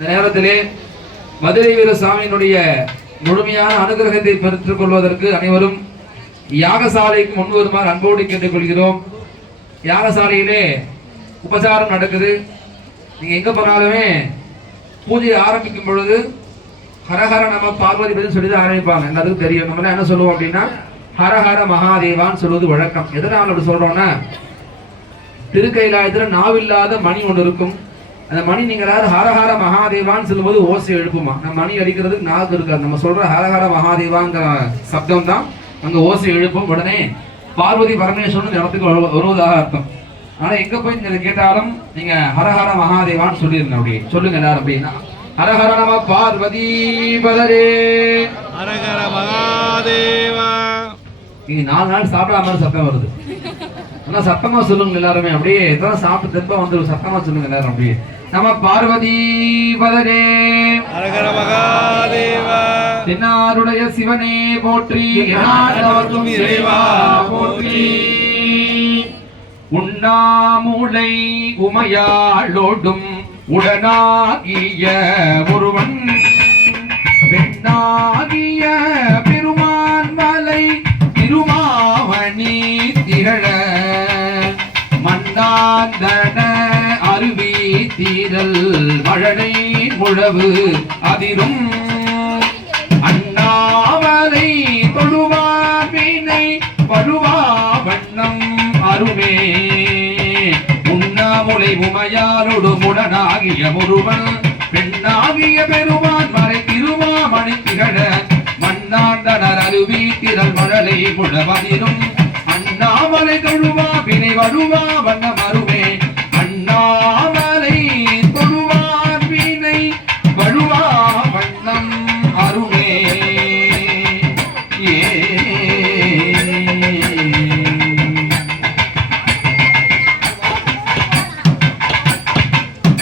இந்த நேரத்திலே மதுரை வீர சாமியினுடைய முழுமையான அனுகிரகத்தை பெற்றுக் கொள்வதற்கு அனைவரும் யாகசாலைக்கு முன் வருமாறு அன்போடு கேட்டுக் கொள்கிறோம். யாகசாலையிலே உபசாரம் நடக்குது. நீங்க எங்க போனாலுமே பூஜை ஆரம்பிக்கும் பொழுது ஹரஹர நம பார்வதி பதி சொல்லிதான் ஆரம்பிப்பாங்க. எல்லாத்துக்கும் தெரியும். நம்ம என்ன சொல்லுவோம் அப்படின்னா ஹரஹர மகாதேவான்னு சொல்வது வழக்கம். எதனால அப்படி சொல்றோம்னா, திருக்கைலாயத்துல நாவில்லாத மணி ஒன்று இருக்கும். அந்த மணி நீங்க ஹரஹர மகாதேவான்னு சொல்லும்போது ஓசை எழுப்புமா. நம்ம மணி அடிக்கிறதுக்கு நாக்கு இருக்காது. நம்ம சொல்ற ஹரஹர மகாதேவாங்கிற சப்தம் தான் அங்க ஓசை எழுப்பும். உடனே பார்வதி பரமேஸ்வரன் இடத்துக்கு வருவதாக அர்த்தம். ஆனா எங்க போய் நீங்க கேட்டாலும் நீங்க ஹரஹர மகாதேவான்னு சொல்லிருங்க. அப்படி சொல்லுங்க எல்லாரும். அப்படின்னா ஹரஹர நம பார்வதி பதரே ஹரஹர மகாதேவா. நீங்க 4 நாள் சாப்பிடாம மாதிரி சத்தம் வருது. நல்லா சத்தமா சொல்லுங்க எல்லாருமே. அப்படியே எதாவது சாப்பிட்டு திரும்ப வந்து சத்தமா சொல்லுங்க எல்லாரும். அப்படியே நம பார்வதி பதரே ஹரஹர மகாதேவா. தென்னாருடைய சிவனே போற்றி, இறைவா போற்றி. உண்ணாமூளை உமையாளோடும் உடனாகிய ஒருவன் பெண்ணாகிய பெருமான் மலை திருமாவணி திகழ மண்ணாந்தன அருவி தீரல் மழலை முழவு அதிரும் அண்ணாமலை தொழுவார் வீணை பழுவா வண்ணம் அருமே. உண்ணாமுலை உமையாலோடு முடனாகிய ஒருவன் பெண்ணாகிய பெருமான் மலை திருமாமணி திகழ மண்ணாந்தனர் அருவி திரள் மழலை முழவதிரும் அண்ணாமலை தொழுவா வினை வழுவா வண்ணம் அருவ